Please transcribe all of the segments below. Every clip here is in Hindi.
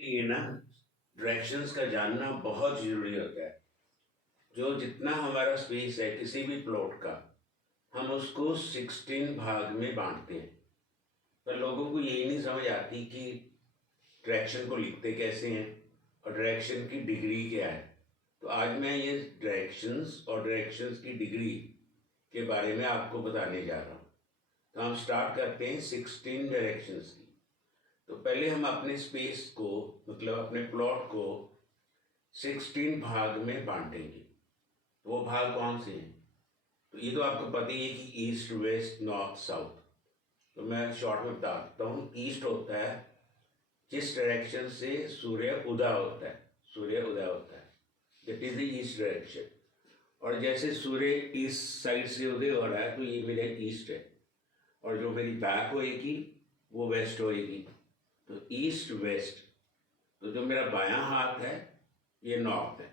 ये ना डायरेक्शंस का जानना बहुत ज़रूरी होता है। जो जितना हमारा स्पेस है किसी भी प्लॉट का, हम उसको 16 भाग में बांटते हैं। पर लोगों को यही नहीं समझ आती कि डायरेक्शन को लिखते कैसे हैं और डायरेक्शन की डिग्री क्या है। तो आज मैं ये डायरेक्शंस और डायरेक्शंस की डिग्री के बारे में आपको बताने जा रहा हूँ। तो हम स्टार्ट करते हैं 16 डायरेक्शंस की। तो पहले हम अपने स्पेस को, मतलब अपने प्लॉट को 16 भाग में बांटेंगे। तो वो भाग कौन से हैं? तो ये तो आपको पता ही है कि ईस्ट, वेस्ट, नॉर्थ, साउथ। तो मैं शॉर्ट में बता देता हूँ। ईस्ट होता है जिस डायरेक्शन से सूर्य उदय होता है, सूर्य उदय होता है, that is the east direction. और जैसे सूर्य इस साइड से उदय हो रहा है तो ये मेरा ईस्ट है, और जो मेरी बैक होएगी वो वेस्ट होएगी। तो ईस्ट वेस्ट। तो जो मेरा बायां हाथ है ये नॉर्थ है,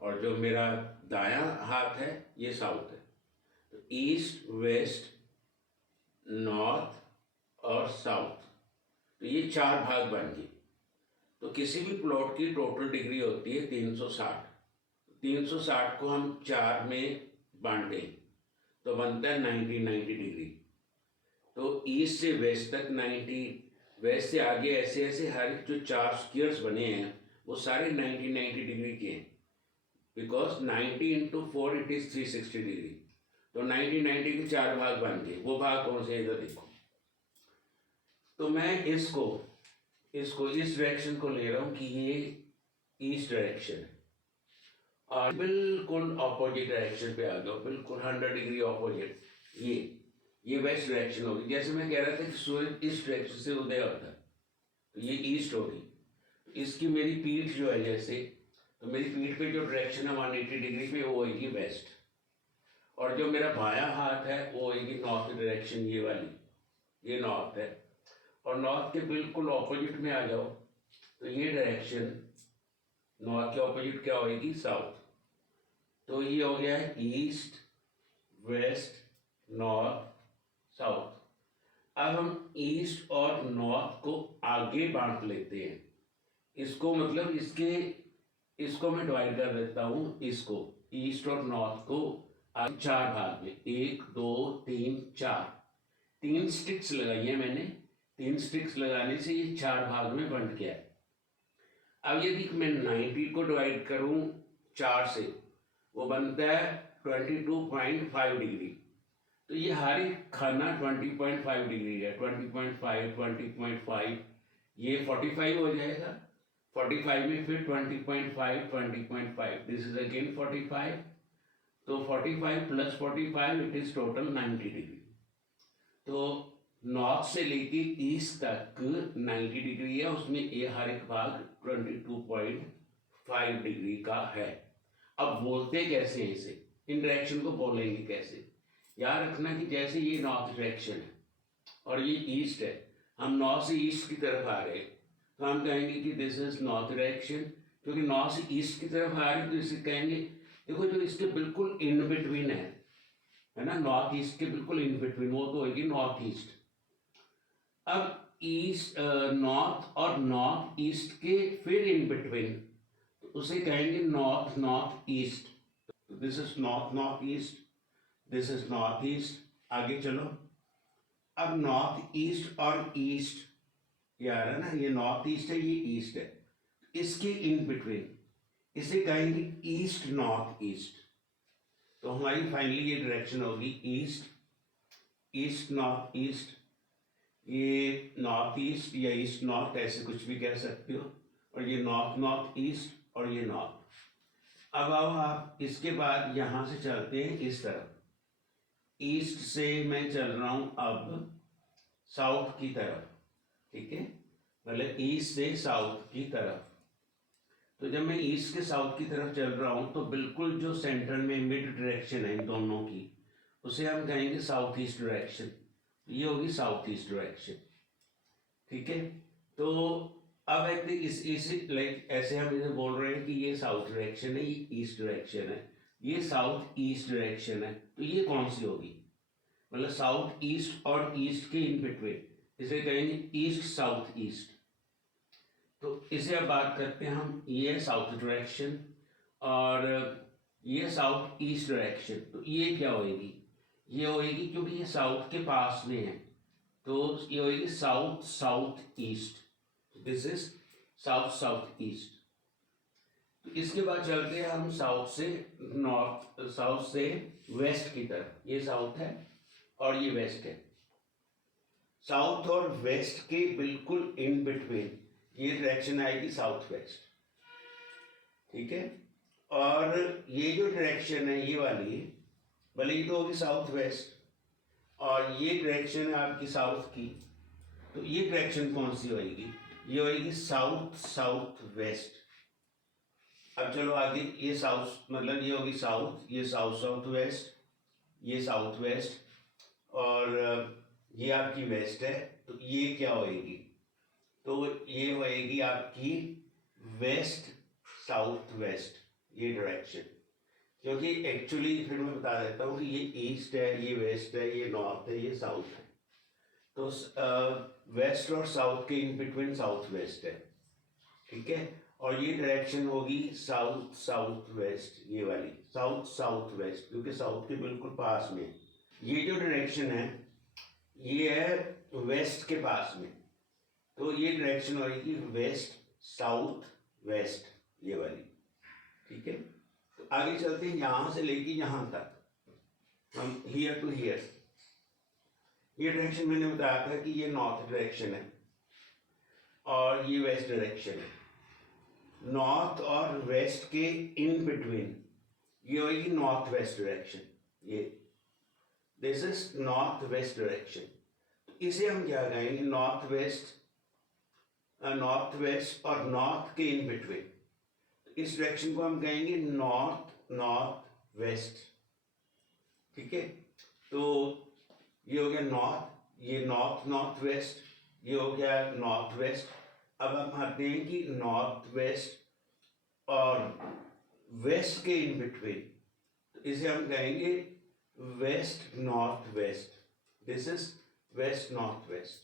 और जो मेरा दायां हाथ है ये साउथ है। तो ईस्ट, वेस्ट, नॉर्थ और साउथ, तो ये चार भाग बन गए। तो किसी भी प्लॉट की टोटल डिग्री होती है 360। 360 को हम चार में बांटें तो बनता है 90 डिग्री। तो ईस्ट से वेस्ट तक 90, वेस्ट से आगे ऐसे ऐसे हर जो चार स्क्वायर्स बने हैं वो सारे 90 डिग्री के हैं, because 90 into 4 it is 360 degree. तो 90 के चार भाग बन गए। वो भाग कौन से, इधर देखो। तो मैं इसको इसको इस डायरेक्शन को ले रहा हूं कि ये ईस्ट डायरेक्शन है, और बिल्कुल ऑपोजिट डायरेक्शन पे आ गया, बिल्कुल 100 डिग्री ऑपोजिट। ये वेस्ट डायरेक्शन होगी। जैसे मैं कह रहा था कि सूर्य इस डायरेक्शन से उदय होता है, तो ये ईस्ट होगी। इसकी मेरी पीठ जो है, जैसे तो मेरी पीठ पे जो डायरेक्शन है 180 डिग्री पे, वो होगी वेस्ट। और जो मेरा बायां हाथ है वो होगी नॉर्थ डायरेक्शन, ये वाली, ये नॉर्थ है। और नॉर्थ के बिल्कुल ऑपोजिट में आ जाओ तो ये डायरेक्शन नॉर्थ के ऑपोजिट क्या होगी, साउथ। तो ये हो गया है ईस्ट, वेस्ट, नॉर्थ, साउथ। अब हम ईस्ट और नॉर्थ को आगे बांट लेते हैं। इसको मतलब इसको मैं डिवाइड कर देता हूँ, इसको ईस्ट और नॉर्थ को चार भाग में, 1 2 3 4, 3 स्टिक्स लगाई है मैंने। 3 स्टिक्स लगाने से ये चार भाग में बंट गया है। अब यदि मैं 90 को डिवाइड करूं 4 से, वो बनता है 22.5 डिग्री। तो ये हर एक खाना 20.5 डिग्री है। 20.5, 20.5, ये 45 हो जाएगा। 45 में फिर 20.5, 20.5, दिस इज अगेन 45। तो 45 plus 45 it is total 90 degree. तो नॉर्थ से लेके ईस्ट तक 90 डिग्री है, उसमें ये हर एक भाग 22.5 डिग्री का है। अब बोलते कैसे हैं इसे, इन डायरेक्शन को बोलेंगे कैसे? याद रखना कि जैसे ये नॉर्थ डायरेक्शन है और ये ईस्ट है, हम नॉर्थ से ईस्ट की तरफ आ रहे हैं, तो हम कहेंगे कि दिस इज नॉर्थ डायरेक्शन। क्योंकि नॉर्थ से ईस्ट की तरफ आ रही है तो इसे कहेंगे, देखो जो इसके बिल्कुल इन बिटवीन है ना, नॉर्थ ईस्ट के बिल्कुल इन बिटवीन, वो तो होगी नॉर्थ ईस्ट। अब ईस्ट, नॉर्थ और नॉर्थ ईस्ट के फिर इन बिटवीन, तो उसे कहेंगे north north east. This is north north east, this is north east. आगे चलो। अब नॉर्थ ईस्ट और ईस्ट, यार है ना, ये नॉर्थ ईस्ट है, ये ईस्ट है, इसके इन बिटवीन इसे कहेंगे ईस्ट नॉर्थ ईस्ट। तो हमारी फाइनली ये डायरेक्शन होगी ईस्ट, ईस्ट नॉर्थ ईस्ट, ये नॉर्थ ईस्ट या ईस्ट नॉर्थ, ऐसे कुछ भी कह सकते हो। और ये नॉर्थ नॉर्थ ईस्ट और ये नॉर्थ। अब आओ आप इसके बाद यहां से चलते हैं इस तरफ। ईस्ट से मैं चल रहा हूं अब साउथ की तरफ, ठीक है, मतलब ईस्ट से साउथ की तरफ। तो जब मैं ईस्ट के साउथ की तरफ चल रहा हूं तो बिल्कुल जो सेंटर में मिड डायरेक्शन है इन दोनों की, उसे हम कहेंगे साउथ ईस्ट डायरेक्शन। ये होगी साउथ ईस्ट डायरेक्शन, ठीक है। तो अब एक इस लाइक ऐसे हम इसे बोल रहे हैं कि ये साउथ डायरेक्शन है, ये ईस्ट डायरेक्शन है, ये साउथ ईस्ट डायरेक्शन है। तो ये कौन सी होगी, मतलब साउथ ईस्ट और ईस्ट के इन बिटवीन, इसे कहेंगे ईस्ट साउथ ईस्ट। तो इसे अब बात करते हैं हम, ये साउथ डायरेक्शन और ये साउथ ईस्ट डायरेक्शन। तो ये क्या होएगी, ये होएगी क्योंकि ये साउथ के पास में है तो ये होएगी south south east, this is south south east. तो इसके बाद चलते हैं हम साउथ से नॉर्थ, साउथ से वेस्ट की तरफ। ये साउथ है और ये वेस्ट है। साउथ और वेस्ट के बिल्कुल इन बिटवीन ये डायरेक्शन आएगी साउथ वेस्ट, ठीक है। और ये जो डायरेक्शन है ये वाली, भले ये तो होगी साउथ वेस्ट और ये डायरेक्शन है आपकी साउथ की, तो ये डायरेक्शन कौन सी होगी, ये होगी साउथ साउथ वेस्ट। अब चलो आगे, ये साउथ मतलब ये होगी साउथ, ये साउथ साउथ वेस्ट, ये साउथ वेस्ट और ये आपकी वेस्ट है। तो ये क्या होएगी, तो ये होएगी आपकी वेस्ट साउथ वेस्ट ये डायरेक्शन। क्योंकि एक्चुअली फिर मैं बता देता हूँ कि ये ईस्ट है, ये वेस्ट है, ये नॉर्थ है, ये साउथ है। तो वेस्ट और साउथ के इन बिटवीन साउथ वेस्ट है, ठीक है। और ये डायरेक्शन होगी साउथ साउथ वेस्ट, ये वाली साउथ साउथ वेस्ट, क्योंकि साउथ के बिल्कुल पास में। ये जो डायरेक्शन है ये है वेस्ट के पास में, तो ये डायरेक्शन होगी वेस्ट साउथ वेस्ट, ये वाली, ठीक है। तो आगे चलते हैं, यहां से लेके यहां तक, हम हियर टू हियर। ये डायरेक्शन मैंने बताया था कि ये नॉर्थ डायरेक्शन है और ये वेस्ट डायरेक्शन है। नॉर्थ और वेस्ट के इन बिटवीन ये होगी नॉर्थ वेस्ट डायरेक्शन, ये this is north west direction. तो इसे हम क्या कहेंगे, नॉर्थ वेस्ट और नॉर्थ के इन बिटवीन, इस डायरेक्शन को हम कहेंगे नॉर्थ नॉर्थ वेस्ट, ठीक है। तो ये हो गया नॉर्थ, ये नॉर्थ नॉर्थ वेस्ट, ये हो गया नॉर्थ वेस्ट। अब हम आते हैं कि नॉर्थ वेस्ट और वेस्ट के इन बिटवीन, तो इसे हम कहेंगे west north west, this is west north west.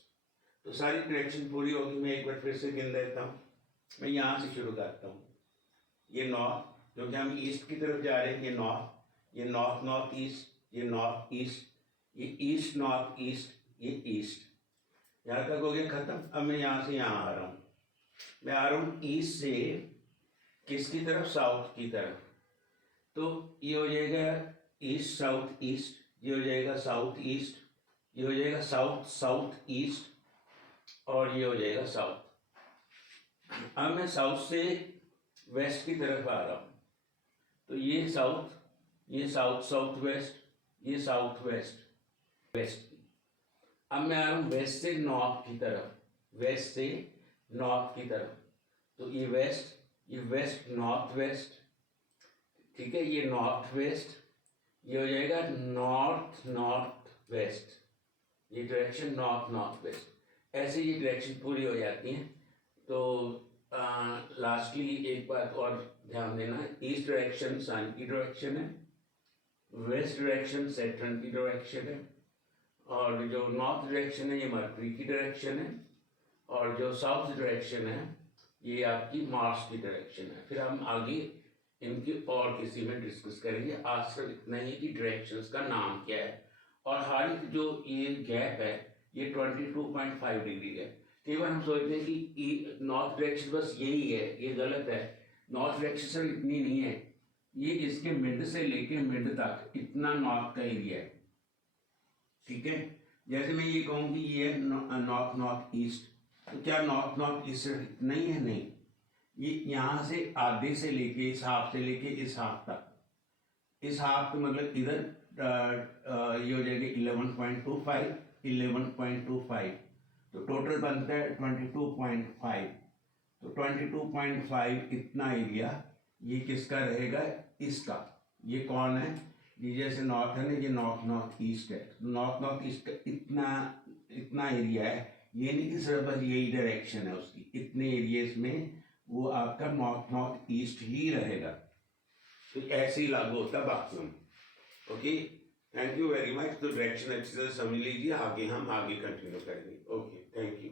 तो सारी डायरेक्शन पूरी होगी, मैं एक बार फिर से गिन देता हूँ। मैं यहाँ से शुरू करता हूँ, ये नॉर्थ, क्योंकि हम ईस्ट की तरफ जा रहे हैं, ये नॉर्थ, ये नॉर्थ नॉर्थ ईस्ट, ये नॉर्थ ईस्ट, ये ईस्ट नॉर्थ ईस्ट, ये ईस्ट, यहाँ तक हो गया खत्म। अब मैं यहाँ से यहाँ आ रहा हूँ, मैं आ रहा हूँ ईस्ट से किसकी तरफ, साउथ की तरफ। तो ये हो जाएगा ईस्ट साउथ ईस्ट, ये हो जाएगा साउथ ईस्ट, ये हो जाएगा साउथ साउथ ईस्ट और ये हो जाएगा साउथ। अब मैं साउथ से वेस्ट की तरफ आ रहा हूँ, तो ये साउथ, ये साउथ साउथ वेस्ट, ये साउथ वेस्ट वेस्ट। अब मैं आ रहा हूँ वेस्ट से नॉर्थ की तरफ, वेस्ट से नॉर्थ की तरफ, तो ये वेस्ट नॉर्थ वेस्ट, ठीक है। ये नॉर्थ वेस्ट, ये हो जाएगा नॉर्थ नॉर्थ वेस्ट, ये डायरेक्शन नॉर्थ नॉर्थ वेस्ट। ऐसे ये डायरेक्शन पूरी हो जाती हैं। तो लास्टली एक बात और ध्यान देना, ईस्ट डायरेक्शन सन की डायरेक्शन है, वेस्ट डायरेक्शन सैटर्न की डायरेक्शन है, और जो नॉर्थ डायरेक्शन है ये मर्करी की डायरेक्शन है, और जो साउथ डायरेक्शन है ये आपकी मार्स की डायरेक्शन है। फिर हम आगे इनकी और किसी में डिस्कस करेंगे। आज सिर्फ इतना ही कि डायरेक्शंस का नाम क्या है, और हर एक जो ये गैप है ये 22.5 डिग्री है। कई बार हम सोचते हैं कि नॉर्थ डायरेक्शन बस यही है, ये गलत है। नॉर्थ डायरेक्शन सिर्फ इतनी नहीं है, ये इसके मिड से लेके मिड तक इतना नॉर्थ का एरिया है, ठीक है। जैसे मैं ये कहूँ कि ये नॉर्थ नॉर्थ ईस्ट, तो क्या नॉर्थ नॉर्थ ईस्ट सिर्फ इतना ही है? नहीं, ये यहाँ से आधे से लेके इस हाफ से लेके इस हाफ तक, इस हाफ तो मतलब इधर ये हो जाएगा 11.25 11.25, तो टोटल बनता है 22.5। तो 22.5 इतना एरिया ये किसका रहेगा? इसका। ये कौन है? ये जैसे नॉर्थ है ना, ये नॉर्थ नॉर्थ ईस्ट है, नॉर्थ नॉर्थ ईस्ट का इतना एरिया है। ये नहीं कि सिर्फ बस यही डायरेक्शन है उसकी, इतने एरियाज में वो आपका नॉर्थ नॉर्थ ईस्ट ही रहेगा। तो ऐसे ही लागू होता है बाकी में। Okay, thank you very much. तो डायरेक्शन अच्छे से समझ लीजिए, आगे हम कंटिन्यू करेंगे। Okay, thank you.